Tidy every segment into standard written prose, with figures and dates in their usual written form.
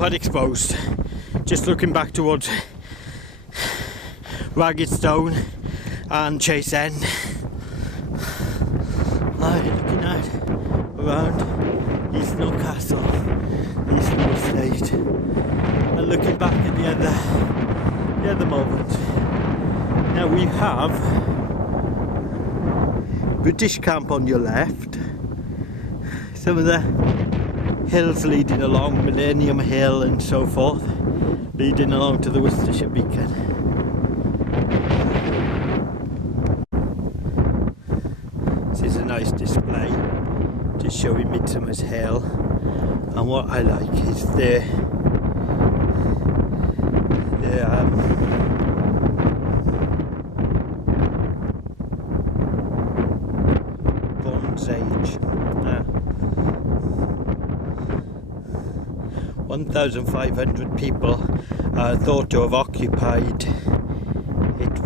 quite exposed. Just looking back towards Ragged Stone and Chase End. Now looking out around East Newcastle, East New Estate, and looking back at the other Malverns. Now we have British camp on your left, some of the hills leading along, Millennium Hill and so forth, leading along to the Worcestershire Beacon. This is a nice display, just showing Midsummer's Hill, and what I like is the Bronze Age. 1,500 people are thought to have occupied it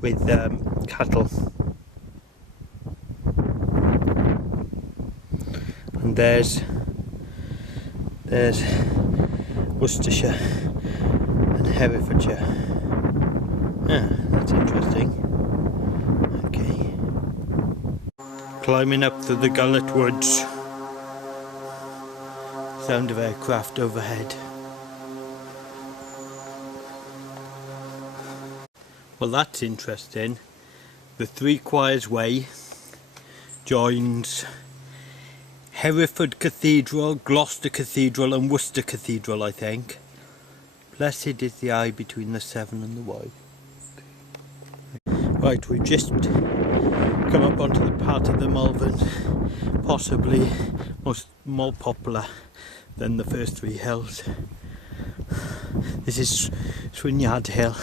with cattle. And there's Worcestershire and Herefordshire. That's interesting. Okay. Climbing up through the Gullet Woods. Sound of aircraft overhead. Well, that's interesting. The Three Choirs Way joins Hereford Cathedral, Gloucester Cathedral and Worcester Cathedral, I think. Blessed is the eye between the Severn and the Wye. Right, we've just come up onto the part of the Malverns possibly more popular than the first three hills. This is Swyniard Hill,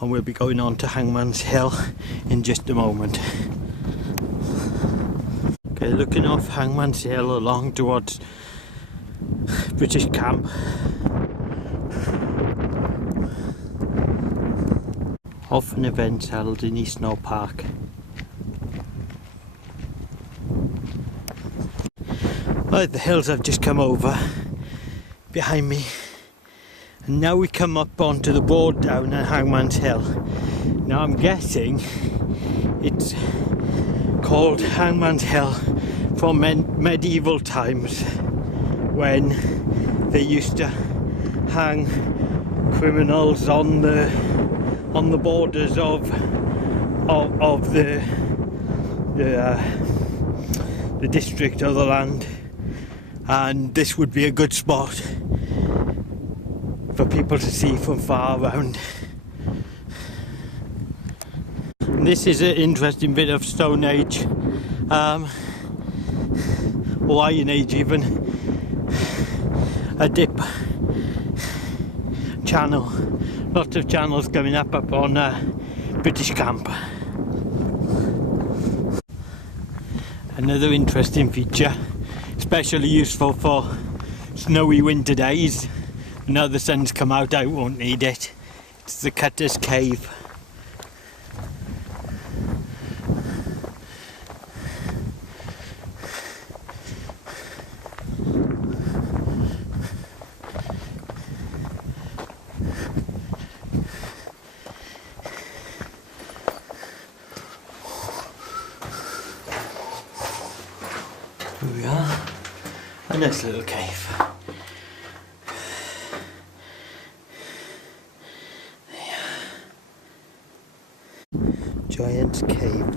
and we'll be going on to Hangman's Hill in just a moment. Okay, looking off Hangman's Hill along towards British camp. Often events held in East Knoll Park. Right, the hills I've just come over behind me, and now we come up onto the board down at Hangman's Hill. Now I'm guessing it's called Hangman's Hill from medieval times, when they used to hang criminals on the borders of the district or the land, and this would be a good spot for people to see from far around. And this is an interesting bit of Stone Age, or Iron Age even, a dip channel. Lots of channels coming up on British camp. Another interesting feature, especially useful for snowy winter days. Now the sun's come out, I won't need it. It's the Cutter's Cave. Here we are, a nice little cave. Giant's Cave.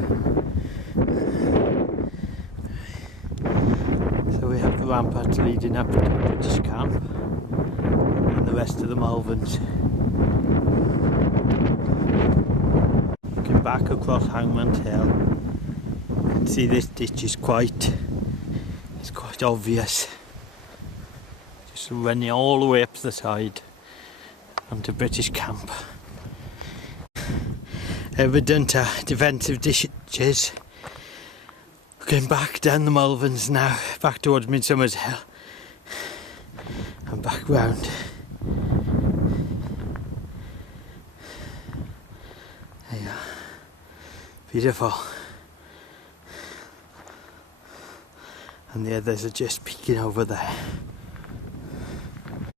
So we have the ramparts leading up to the British camp and the rest of the Malverns. Looking back across Hangman's Hill, you can see this ditch is quite obvious. Just running all the way up the side onto British camp. Evident defensive ditches. Going back down the Malverns now, back towards Midsummer's Hill and back round. There you are. Beautiful. and the others are just peeking over there.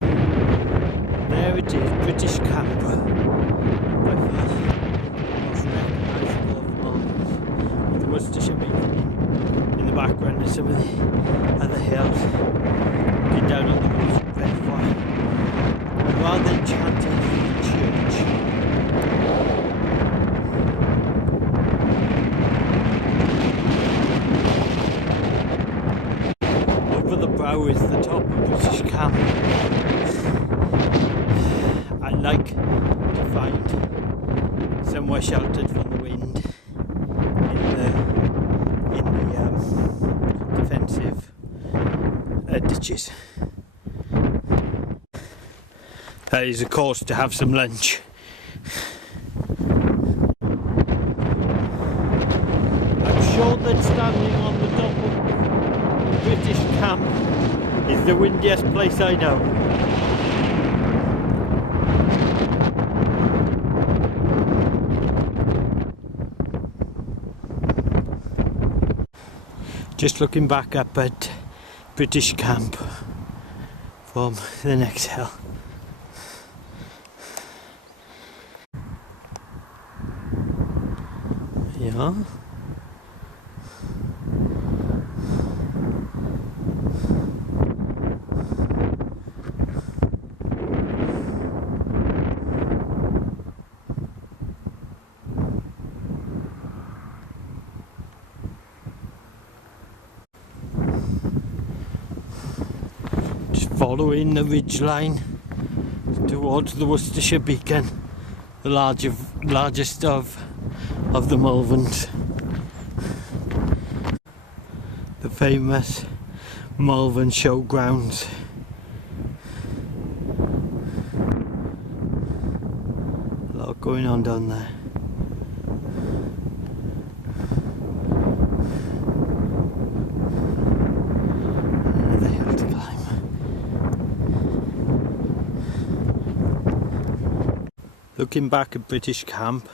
There it is, British camp. By far most recognisable of them all, with the Worcestershire beacon in the background and some of the other hills. Looking down on the roofs of Redford. A rather enchanting church. Over the brow is the top of British camp. I like to find somewhere sheltered from the wind in the defensive ditches. That is, of course, to have some lunch. I'm sure that standing on the top of British camp is the windiest place I know. Just looking back up at British camp from the next hill. Yeah. Following the ridge line towards the Worcestershire beacon, the largest of the Malverns. The famous Malvern showgrounds. A lot going on down there. Another hill to climb. Looking back at British camp,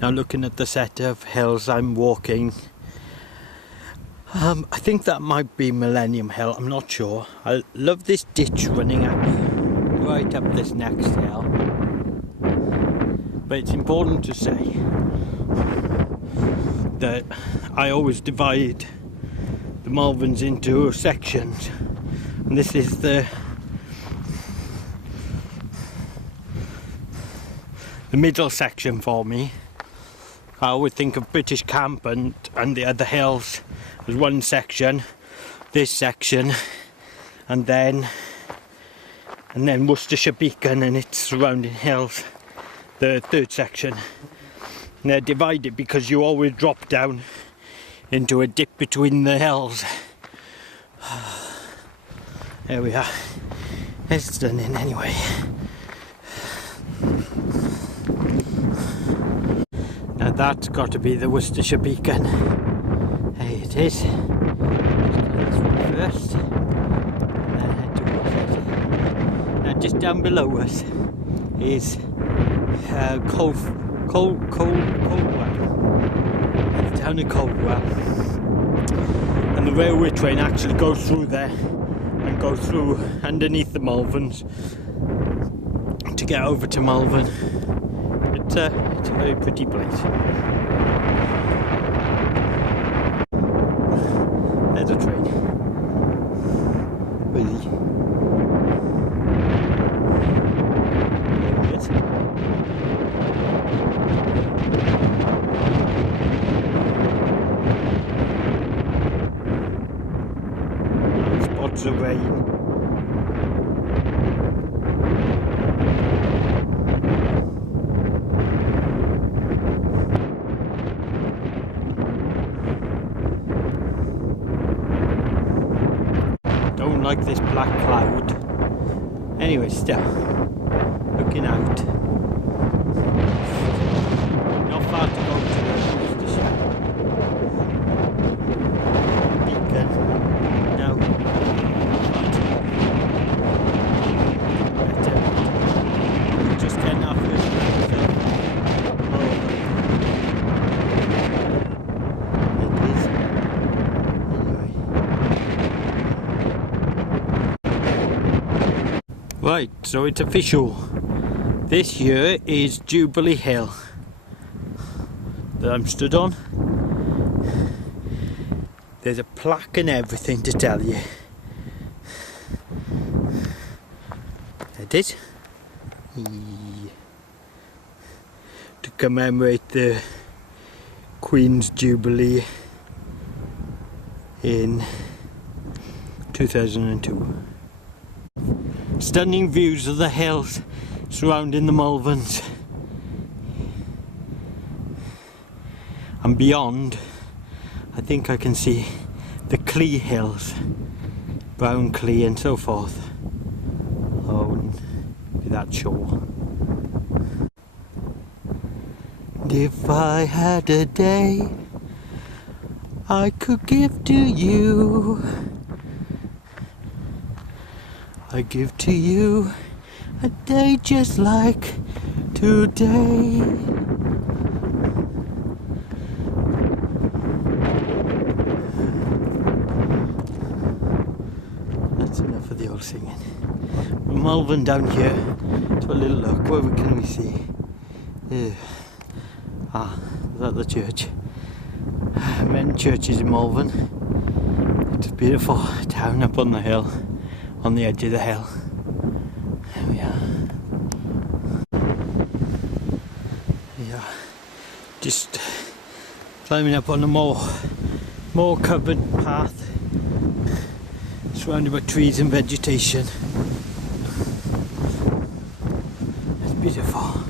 now looking at the set of hills I'm walking, I think that might be Millennium Hill, I'm not sure. I love this ditch running up, right up this next hill. But it's important to say that I always divide the Malverns into sections, and this is the middle section for me. I always think of British camp and the other hills as one section, this section, and then Worcestershire beacon and its surrounding hills, the third section. And they're divided because you always drop down into a dip between the hills. There we are. It's done in anyway. Now that's got to be the Worcestershire beacon. Hey, it is. Just go this one first, and then head towards it. Now just down below us is Coldwell. The town of Coldwell. And the railway train actually goes through there and goes through underneath the Malverns to get over to Malvern. It's a very pretty place. There's a train. Really? There it is. Spots of rain. Like this black cloud. Anyway, still looking out. Not far to go to the Worcestershire beacon. Now, but just getting off this it is. Anyway. Right, so it's official. This year is Jubilee Hill that I'm stood on. There's a plaque and everything to tell you. There it is. To commemorate the Queen's Jubilee in 2002. Stunning views of the hills surrounding the Malverns. And beyond, I think I can see the Clee Hills, Brown Clee and so forth. Oh, that shore. And if I had a day I could give to you, I give to you a day just like today. That's enough of the old singing. We're Malvern down here. To a little look. What can we see? Is that the church? Many churches in Malvern. It's a beautiful town up on the hill, on the edge of the hill. There we are. Yeah, just climbing up on a more covered path, surrounded by trees and vegetation. It's beautiful.